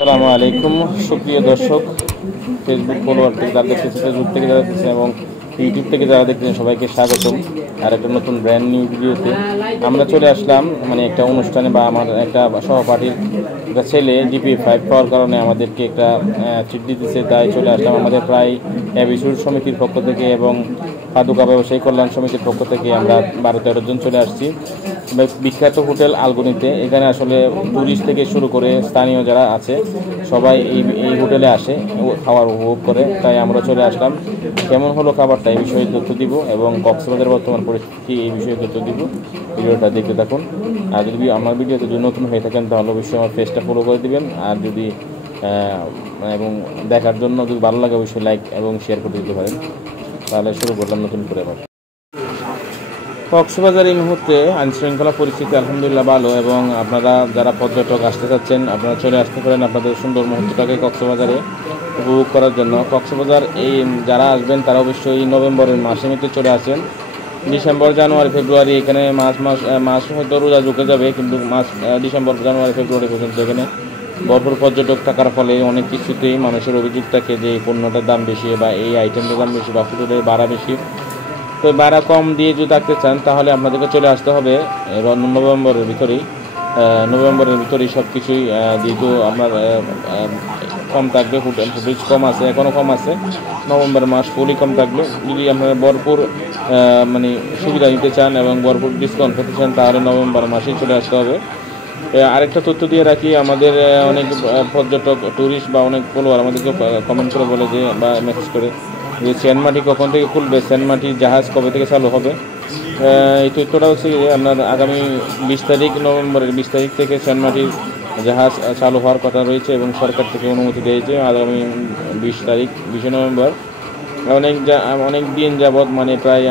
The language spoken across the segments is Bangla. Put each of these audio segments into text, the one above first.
আসসালামু আলাইকুম সুপ্রিয় দর্শক, ফেসবুক ফলোয়ার থেকে যারা দেখতেছে, ফেসবুক থেকে যারা দেখতেছে এবং ইউটিউব থেকে যারা দেখতেছেন সবাইকে স্বাগতম। আর একটা নতুন ব্র্যান্ড নিউ ভিডিওতে আমরা চলে আসলাম একটা অনুষ্ঠানে, বা আমার একটা সহপাঠীর একটা ছেলে GPA 5 পাওয়ার কারণে আমাদেরকে একটা ট্রিট দিতেছে, তাই চলে আসলাম। আমাদের প্রায় অ্যাবিসুর সমিতির পক্ষ থেকে এবং পাদুকা ব্যবসায়ী কল্যাণ সমিতির পক্ষ থেকে আমরা 12-13 জন চলে আসছি বিখ্যাত হোটেল আলগনিতে। এখানে আসলে টুরিস্ট থেকে শুরু করে স্থানীয় যারা আছে সবাই এই হোটেলে আসে খাবার উপভোগ করে, তাই আমরা চলে আসলাম। কেমন হলো খাবারটা এই বিষয়ে তথ্য দিব এবং কক্সবাজারের বর্তমান পরিস্থিতি এই বিষয়ে তথ্য দিব। ভিডিওটা দেখতে থাকুন। আর যদি আমার ভিডিওতে যদি নতুন হয়ে থাকেন তাহলে অবশ্যই আমার পেজটা ফলো করে দিবেন। আর যদি এবং দেখার জন্য যদি ভালো লাগে অবশ্যই লাইক এবং শেয়ার করে দিতে পারেন। তাহলে শুরু করলাম নতুন করে। আবার কক্সবাজার এই মুহূর্তে আইনশৃঙ্খলা পরিস্থিতি আলহামদুলিল্লাহ ভালো, এবং আপনারা যারা পর্যটক আসতে চাচ্ছেন আপনারা চলে আসতে পারেন আপনাদের সুন্দর মুহূর্তটাকে কক্সবাজারে উপভোগ করার জন্য। কক্সবাজার এই যারা আসবেন তারা অবশ্যই নভেম্বরের মাসের মধ্যে চলে আসেন। ডিসেম্বর, জানুয়ারি, ফেব্রুয়ারি এখানে মাস হয়তো রোজা ঢুকে যাবে, কিন্তু ডিসেম্বর, জানুয়ারি, ফেব্রুয়ারি পর্যন্ত এখানে ভরপুর পর্যটক থাকার ফলে অনেক কিছুতেই মানুষের অভিযোগ থাকে যে এই পণ্যটার দাম বেশি, বা এই আইটেমটার দাম বেশি, বা হোটেলের ভাড়া বেশি। তো ভাড়া কম দিয়ে যদি থাকতে চান তাহলে আপনাদেরকে চলে আসতে হবে নভেম্বরের ভিতরেই সব কিছুই, যেহেতু আপনার কম থাকবে, হোটেল কম আছে, এখনও কম আছে। নভেম্বর মাস ফুলই কম থাকবে। যদি আপনারা ভরপুর সুবিধা নিতে চান এবং ভরপুর ডিসকাউন্ট পেতে চান তাহলে নভেম্বর মাসেই চলে আসতে হবে। আরেকটা তথ্য দিয়ে রাখি, আমাদের অনেক পর্যটক ট্যুরিস্ট বা অনেক ফলোয়ার আমাদেরকে কমেন্ট করে বলে যে, বা মেসেজ করে যে সেন্টমার্টি কখন থেকে খুলবে, সেন্টমার্টির জাহাজ কবে থেকে চালু হবে। এই তথ্যটা হচ্ছে আপনার আগামী 20 তারিখ, নভেম্বরের 20 তারিখ থেকে সেন্টমার্টির জাহাজ চালু হওয়ার কথা রয়েছে এবং সরকার থেকে অনুমতি দিয়েছে আগামী 20 তারিখ, 20 নভেম্বর। অনেক দিন যাবৎ প্রায়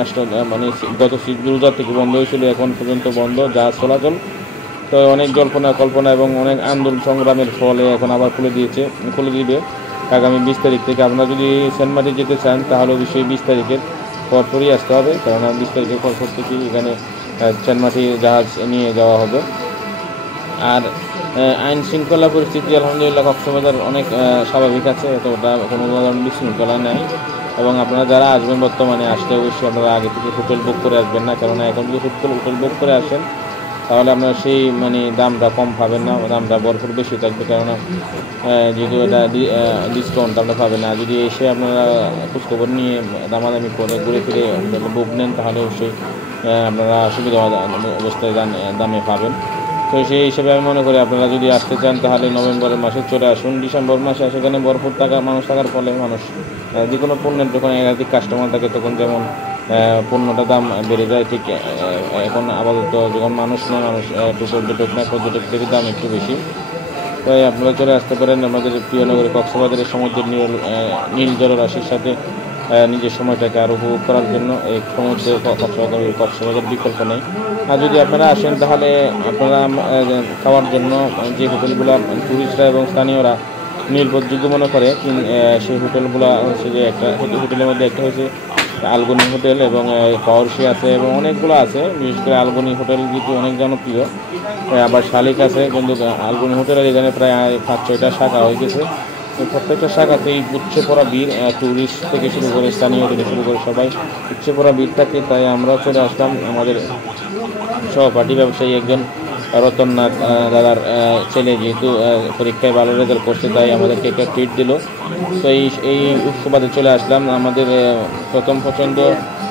গত রোজা থেকে বন্ধ হয়েছিল, এখন পর্যন্ত বন্ধ জাহাজ চলাচল। তো অনেক জল্পনা কল্পনা এবং অনেক আন্দোলন সংগ্রামের ফলে এখন আবার খুলে দিবে আগামী 20 তারিখ থেকে। আপনারা যদি সেন্টমার্টি যেতে চান তাহলে অবশ্যই 20 তারিখের পরপরই আসতে হবে, কারণ 20 তারিখের পরপর থেকেই এখানে সেন্টমার্টি জাহাজ নিয়ে যাওয়া হবে। আর আইন শৃঙ্খলা পরিস্থিতি আলহামদুলিল্লাহ কক্সবাজার অনেক স্বাভাবিক আছে, এতটা কোনো ধরনের বিশৃঙ্খলা নেই। এবং আপনারা যারা আসবেন বর্তমানে আসলে অবশ্যই আপনারা আগে থেকে হোটেল বুক করে আসবেন না, কারণ এখন যদি হোটেল বুক করে আসেন তাহলে আপনারা সেই দামটা কম পাবেন না, দামটা ভরপুর বেশি থাকবে, কেননা যেহেতু এটা ডিসকাউন্ট আপনারা পাবেন না। যদি এসে আপনারা খোঁজখবর নিয়ে দামাদামি করে ঘুরে ফিরে বুক নেন তাহলে অবশ্যই আপনারা সুবিধা অবস্থায় দামে পাবেন। তো সেই হিসেবে আমি মনে করি আপনারা যদি আসতে চান তাহলে নভেম্বরের মাসে চলে আসুন। ডিসেম্বর মাসে সেখানে ভরপুর মানুষ থাকার ফলে যে কোনো পণ্যের যখন একাধিক কাস্টমার থাকে তখন যেমন পণ্যটার দাম বেড়ে যায়, ঠিক এখন আপাতত যখন মানুষ পর্যটকদের দাম একটু বেশি। তাই আপনারা চলে আসতে পারেন আমাদের প্রিয় নগরী কক্সবাজারের সমুদ্রের নীল জলরাশির সাথে নিজের সময়টাকে আরও উপভোগ করার জন্য এই সমুদ্রের কক্সবাজার বিকল্প নেই। আর যদি আপনারা আসেন তাহলে আপনারা খাওয়ার জন্য যে হোটেলগুলো টুরিস্টরা এবং স্থানীয়রা নির্ভরযোগ্য মনে করে সেই হোটেলগুলো হচ্ছে যে একটা হোটেলের মধ্যে একটা হচ্ছে আলগনি হোটেল এবং পাওয়ারশি আছে এবং অনেকগুলো আছে। বিশেষ করে আলগনি হোটেল যেহেতু অনেক জনপ্রিয়, আবার শালিক আছে, কিন্তু আলগনি হোটেলের এখানে প্রায় 5-6টা শাখা হয়ে গেছে। প্রত্যেকটা শাখাতেই উচ্চে পড়া ভিড়, ট্যুরিস্ট থেকে শুরু করে স্থানীয় থেকে শুরু করে সবাই উচ্চে পড়া ভিড় থাকে। তাই আমরা চলে আসলাম আমাদের সহপাঠী ব্যবসায়ী একজন রতননাথ দাদার ছেলে, যেহেতু পরীক্ষায় ভালো রেজাল্ট করছে তাই আমাদেরকে একটা ট্রিট দিল। তো এই সুবাদে চলে আসলাম। আমাদের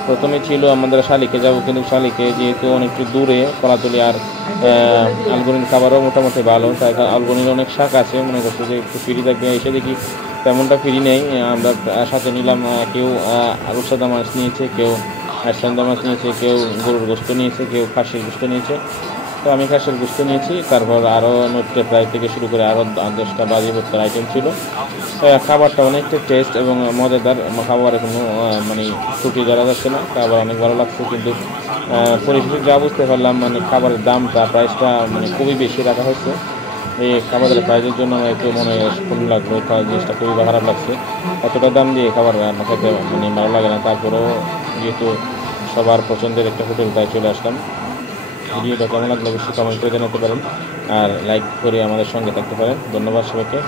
প্রথমে ছিল আমাদের শালিকে যাব, কিন্তু শালিকে যেহেতু অনেকটু দূরে কলাতলি, আর আলগনির খাবারও মোটামুটি ভালো, তাই আলগনির অনেক শাক আছে, মনে করছে যে একটু ফ্রি থাকবে, এসে দেখি তেমনটা ফ্রি নেই। আমরা সাথে নিলাম, কেউ রূপসাদা মাছ নিয়েছে, কেউ আইসলান্দা মাছ নিয়েছে, কেউ গরুর গোস্ত নিয়েছে, কেউ খাসির গোস্ত নিয়েছে। তো আমি খাসির গোস্ত নিয়েছি, তারপর আরও নোটে প্রায় থেকে শুরু করে আরও 10টা বাজিপত্তর আইটেম ছিল। খাবারটা অনেকটা টেস্ট এবং মজাদার, খাবারে কোনো ত্রুটি ধরা যাচ্ছে না, খাবার অনেক ভালো লাগছে। কিন্তু পরিশেষে যা বুঝতে পারলাম খাবারের দামটা প্রাইসটা খুবই বেশি রাখা হয়েছে। এই খাবারের প্রাইসের জন্য আমার একটু মনে শুনে লাগলো, জিনিসটা খুবই খারাপ লাগছে। এতটা দাম দিয়ে খাবার খেতে ভালো লাগে না। তারপরেও যেহেতু সবার পছন্দের একটা হোটেল তাই চলে আসলাম। ভিডিওটা কেমন লাগলো অবশ্যই কমেন্ট করে জানাতে পারেন, আর লাইক করে আমাদের সঙ্গে থাকতে পারেন। ধন্যবাদ সবাইকে।